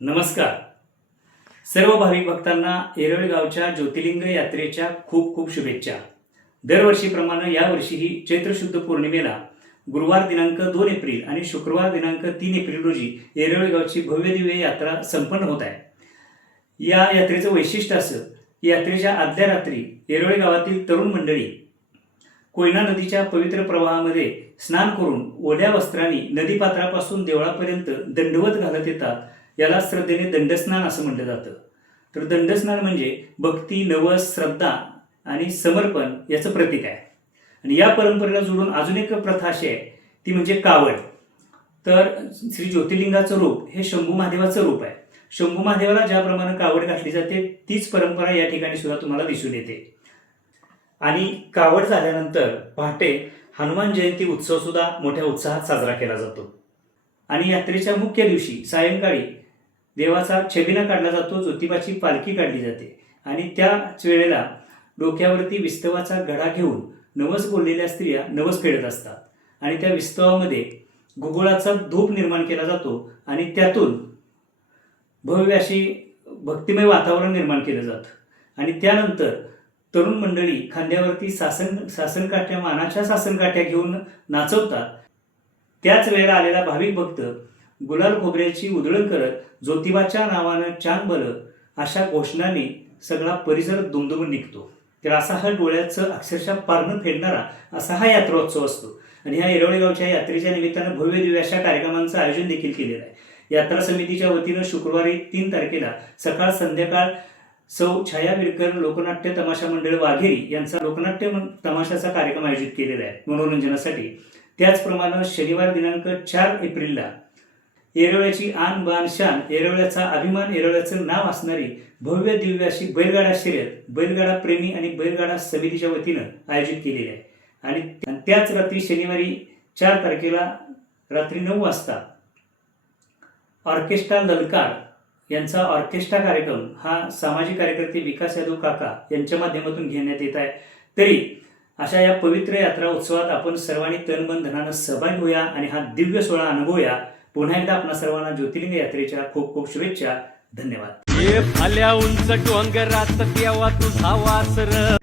नमस्कार. सर्व भाविक भक्तांना येरळगावच्या ज्योतिर्लिंग यात्रेच्या खूप खूप शुभेच्छा. दरवर्षीप्रमाणे यावर्षीही चैत्र शुद्ध पौर्णिमेला गुरुवार दिनांक 2 एप्रिल आणि शुक्रवार दिनांक 3 एप्रिल रोजी येरळगावची भव्यदिव्य यात्रा संपन्न होत आहे. या यात्रेचं वैशिष्ट्य असं की यात्रेच्या आदल्या रात्री येरळ गावातील तरुण मंडळी कोयना नदीच्या पवित्र प्रवाहामध्ये स्नान करून ओल्या वस्त्रांनी नदीपात्रापासून देवळापर्यंत दंडवत घालत येतात. याला श्रद्धेने दंडस्नान असं म्हटलं जातं. तर दंडस्नान म्हणजे भक्ती, नवस, श्रद्धा आणि समर्पण याचं प्रतीक आहे. आणि या परंपरेला जोडून अजून एक प्रथा अशी आहे, ती म्हणजे कावड. तर श्री ज्योतिर्लिंगाचं रूप हे शंभू महादेवाचं रूप आहे. शंभू महादेवाला ज्याप्रमाणे कावड घातली जाते तीच परंपरा या ठिकाणी सुद्धा तुम्हाला दिसून येते. आणि कावड झाल्यानंतर पहाटे हनुमान जयंती उत्सव सुद्धा मोठ्या उत्साहात साजरा केला जातो. आणि यात्रेच्या मुख्य दिवशी सायंकाळी देवाचा छबिना काढला जातो, ज्योतिबाची पालखी काढली जाते आणि त्याच वेळेला डोक्यावरती विस्तवाचा घडा घेऊन नवस बोललेल्या स्त्रिया नवस फेडत असतात. आणि त्या विस्तवामध्ये गुगुळाचा धूप निर्माण केला जातो आणि त्यातून भव्य अशी भक्तिमय वातावरण निर्माण केलं जातं. आणि त्यानंतर तरुण मंडळी खांद्यावरती सासनकाठ्या, मानाच्या सासनकाठ्या घेऊन नाचवतात. त्याच वेळेला आलेला भाविक भक्त गुलाल खोबऱ्याची उधळण करत ज्योतिबाच्या नावानं चांग बल अशा घोषणाने सगळा परिसर दुमदुमून निघतो. तर असा हा डोळ्याचं अक्षरशः पारणं फेडणारा असा हा यात्रोत्सव असतो. आणि ह्या येरळगावच्या यात्रेच्या निमित्तानं भव्य दिव्य अशा कार्यक्रमांचं आयोजन देखील केलेलं आहे. यात्रा समितीच्या वतीनं शुक्रवारी 3 तारखेला सकाळ संध्याकाळ सौ छाया विरकर लोकनाट्य तमाशा मंडळ वाघेरी यांचा लोकनाट्य तमाशाचा कार्यक्रम आयोजित केलेला आहे मनोरंजनासाठी. त्याचप्रमाणे शनिवार दिनांक 4 एप्रिलला येरवळ्याची आन बान शान, येरवळ्याचा अभिमान, येरवळ्याचं नाव असणारी भव्य दिव्य अशी बैलगाडा शर्यत बैलगाडा प्रेमी आणि बैलगाडा समितीच्या वतीनं आयोजित केलेली आहे. आणि त्याच रात्री शनिवारी 4 तारखेला रात्री 9 वाजता ऑर्केस्ट्रा ललकार यांचा ऑर्केस्ट्रा कार्यक्रम हा सामाजिक कार्यकर्ते विकास यादव काका यांच्या माध्यमातून घेण्यात येत आहे. तरी अशा या पवित्र यात्रा उत्सवात आपण सर्वांनी तन मन धनानं सहभागी होऊया आणि हा दिव्य सोहळा अनुभवूया. पुन्हा एकदा आपणा सर्वांना ज्योतिर्लिंग यात्रेच्या खूप खूप शुभेच्छा. धन्यवाद. उंच डोंगरात तेव्हा तुझा वासर